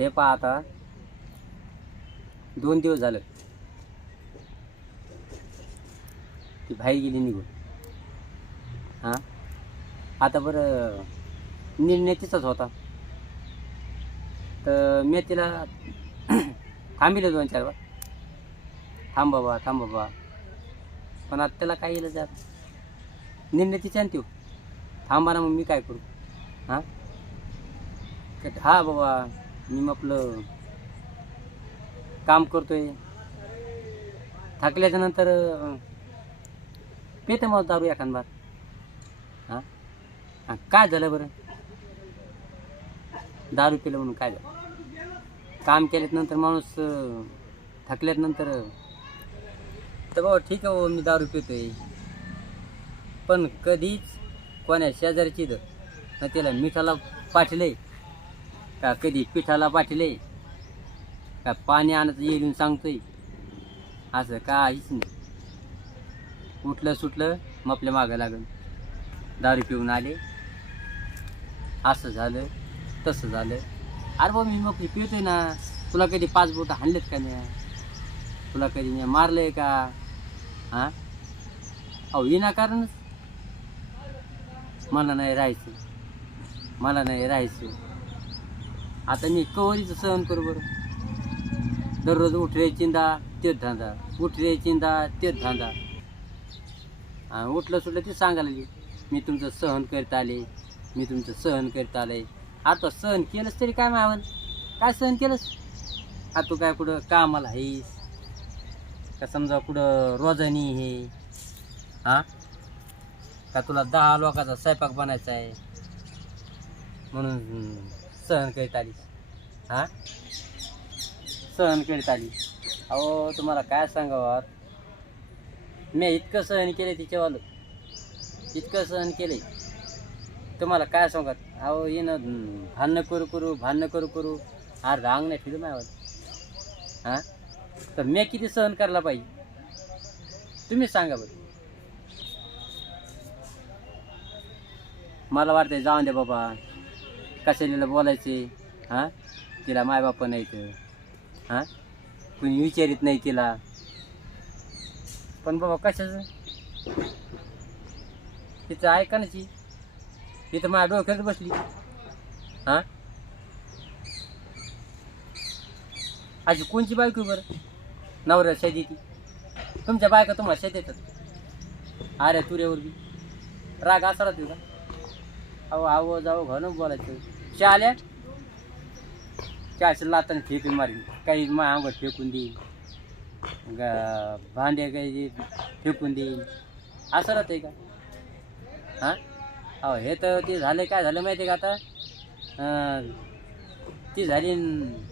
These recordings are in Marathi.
हे पहा आता. दोन दिवस झालं. ती बाहेर गेली निघून. हां? आता बरं निर्णय तिचाच होता. तर मी तिला थांबिलं दोन चार वेळा. थांब बाबा थांब बाबा. पण आता त्याला काय येईल जात निर्णय तिच्या त्यो. थांबा ना मग मी काय करू? हां? हा बाबा. मी मग आपलं काम करतोय. थकल्याच्या नंतर पेते मला मग दारू एखाद बार हां? हां काय झालं बरं? दारू पिलं म्हणून काय झालं? काम केल्यानंतर माणूस अं, थकल्यानंतर तर बाबा ठीक आहे हो, मी दारू पितोय. पण कधीच कोण्या शेजारची तर तिला त्याला मिठाला पाठले का कधी पिठाला पाठले? का पाणी आणायचं येईल सांगतोय? असं काहीच नाही. उठलं सुटलं मग आपल्या मागं लागलं. दारू पिऊन आले. असं झालं तसं झालं. अरे बाबा मी मग पितोय ना. तुला कधी पाच बोटं हाणलेत का नाही तुला कधी मी मारलंय का? हां अहो विनाकारणच. मला नाही राहायचं. मला नाही राहायचं. आता मी कवरीचं सहन करू बरं. दररोज उठले चिंदा तेच धांदा. उठले चिंदा तेच धांदा. उठलं सुटलं ते सांगायला लागली. मी तुमचं सहन करत आले. मी तुमचं सहन करत आले. आता सहन केलंच तरी काय मावन काय सहन केलंस? आता तू काय कुठं कामाला आहेस का समजा कुठं रोजनी हे? हां का तुला दहा लोकांचा स्वयंपाक बनायचा आहे म्हणून सहन करीत आली हा? सहन करीत आली अहो तुम्हाला काय सांगावं? मी इतकं सहन केलं तिच्यावालं. इतकं सहन केले तुम्हाला काय सांगत अहो येणं भांडणं करू करू भांडणं करू करू हा रांग नाही फिरू माझ्यावर. हां? तर मी किती सहन करायला पाहिजे? तुम्ही सांगा बरं. मला वाटतंय जाऊन दे बाबा. कशाला बोलायचे? हां? तिला मायबाप नाही तर हां? कुणी विचारित नाही तिला. पण बाबा कशाचं? तिचं ऐकायची तिथं माझ्या डोक्यात बसली. हां? अशी कोणची बायको बरं? नवऱ्या शेती ती तुमच्या बायका तुम्हाला शेत येतात अरे तुऱ्यावर बी. राग असा तुझा अहो आवो जाऊ घालून बोलायचं. चहा आल्या? चहाच्या लाताने फेकून मारीन. काही मा अंगठ फेकून देईन. ग- भांडे काही फेकून देईन. असं राहतंय का? हां? अहो हे तर ते झालं काय झालं माहिती आहे का आता? ती झाली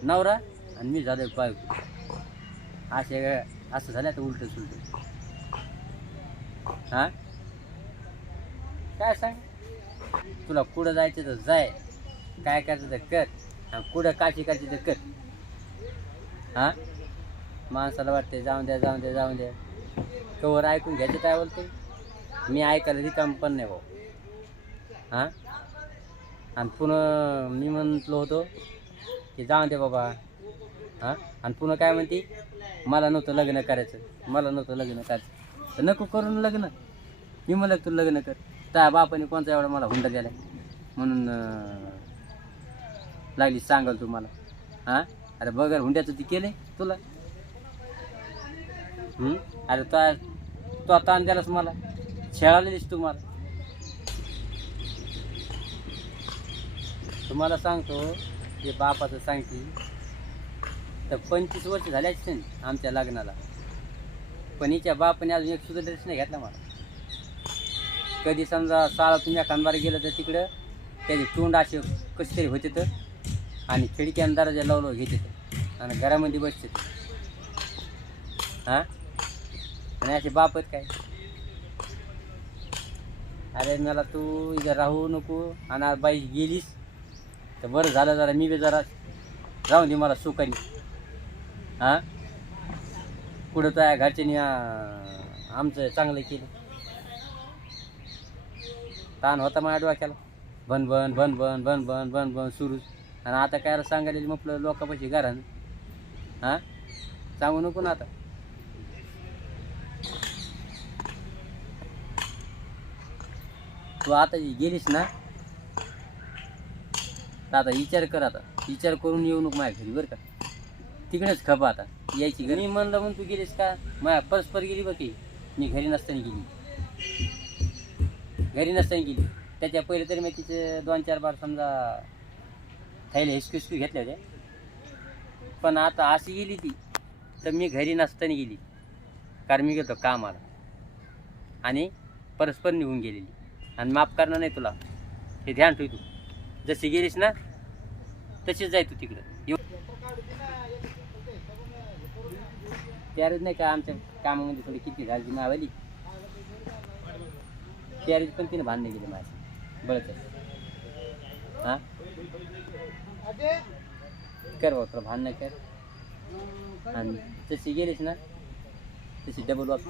नवरा आणि मी झालो बायको. असे असं झालं तर उलट सुलट हां? काय सांग? तुला कुठं जायचं तर जाय. काय करायचं तर कर. आणि कुठं काशी करायची तर कर. हां? माणसाला वाटते जाऊन द्या जाऊन द्या जाऊन द्या. कवर ऐकून घ्यायचं काय बोलते मी ऐकायला रिकाम पण नाही भाऊ. हां? आणि पुन्हा मी म्हटलो होतो की जाऊन दे बाबा. हां? आणि पुन्हा काय म्हणते? मला नव्हतं लग्न करायचं. मला नव्हतं लग्न करायचं. तर नको करून लग्न. मी म्हणलं तू लग्न कर. त्या बापाने कोणता एवढा मला हुंडा दिला म्हणून लागली सांगाल तुम्हाला हां? अरे बगर हुंड्याचं ती केले तुला. अरे तो तो ताण द्यालास मला. खेळालेलीस तू मला. तुम्हाला सांगतो जे बापाचं सांगते. तर पंचवीस वर्ष झाल्याच आमच्या लग्नाला. पण हिच्या बापाने अजून एक सुद्धा ड्रेस नाही घेतला मला. कधी समजा साळा तुम्ही खानबार गेलं तर तिकडं त्याचे तोंड असे कसे तरी होते तर आणि खिडक्यानं दराजा लावलं घेते तर आणि घरामध्ये बसते हां? आणि असे बाप आहेत काय? अरे मला तू इथं राहू नको आणि आज बाई गेलीस तर बरं झालं जरा मी बी जरा राहून दे मला सुखानी. हां? पुढं तर घरच्यांनी आमचं चांगलं केलं. ताण होता माझ्या डोक्याला. बन बन बन बन बन बन बन बन सुरूच आणि आता काय सांगायला म्हटलं लोकांपाशी घरान. हां? सांगू नको ना आता. तू आता गेलीस ना तर आता विचार कर आता. विचार करून येऊ नको माझ्या घरी बरं का? तिकडेच खप आता. यायची घरी म्हणलं म्हणून तू गेलीस का? माझ्या परस्पर गेली बघ की. मी घरी नसताना गेली. घरी नसताना गेली. त्याच्या पहिले तरी मी तिचे दोन चार बार समजा थैले हिसकू घेतल्या होत्या. पण आता अशी गेली ती तर मी घरी नसताना गेली. कारण मी गेलो कामाला. आणि परस्पर निघून गेलेली. आणि माफ करणार नाही तुला. हे ध्यान ठेव तू. जशी गेलीस ना तशीच जाय तू तिकडं. येऊ त्यावेळेस नाही का आमच्या कामामध्ये थोडी किती झाली मावाली? त्यावेळेस पण तिने भांडणे गेले माझे बळच हाँ? कर भाऊ तुला भांडणं कर। आणि जशी गेलीस ना तशी डबल वापस.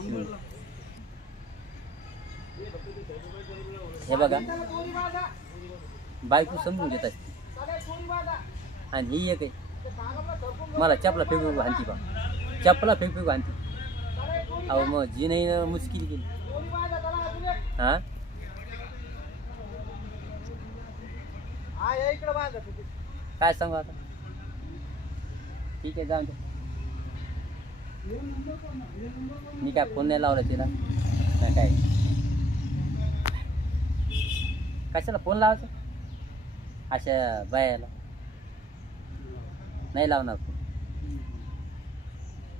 हे बघा बायको समजून घेत असते आणि ही एक मला चपला फेकू घालती बा चपला फेकू घालती अहो मग जी नाही ना मुश्किल गेली हा? काय सांगू आता? ठीक आहे जाऊन मी काय फोन नाही लावला तिला? नाही काय? कशाला फोन लावायचा? अशा बायाला. नाही लावणार फोन.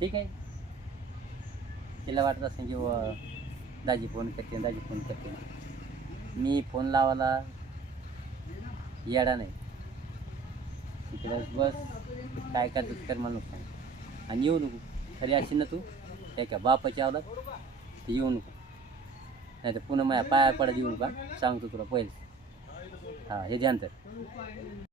ठीक आहे? तिला वाटत असेल की दाजी फोन करते दाजी फोन करते. मी फोन लावायला येडा नाही. तिकडं बस काय करतो ते मला नको आणि येऊ नको. खरी अशी ना तू त्याच्या बापाची आवडत ते येऊ नको. नाही तर पुन्हा माझ्या पाया पडत येऊ नका. सांगतो तुला पहिले. हां हे ध्यान तर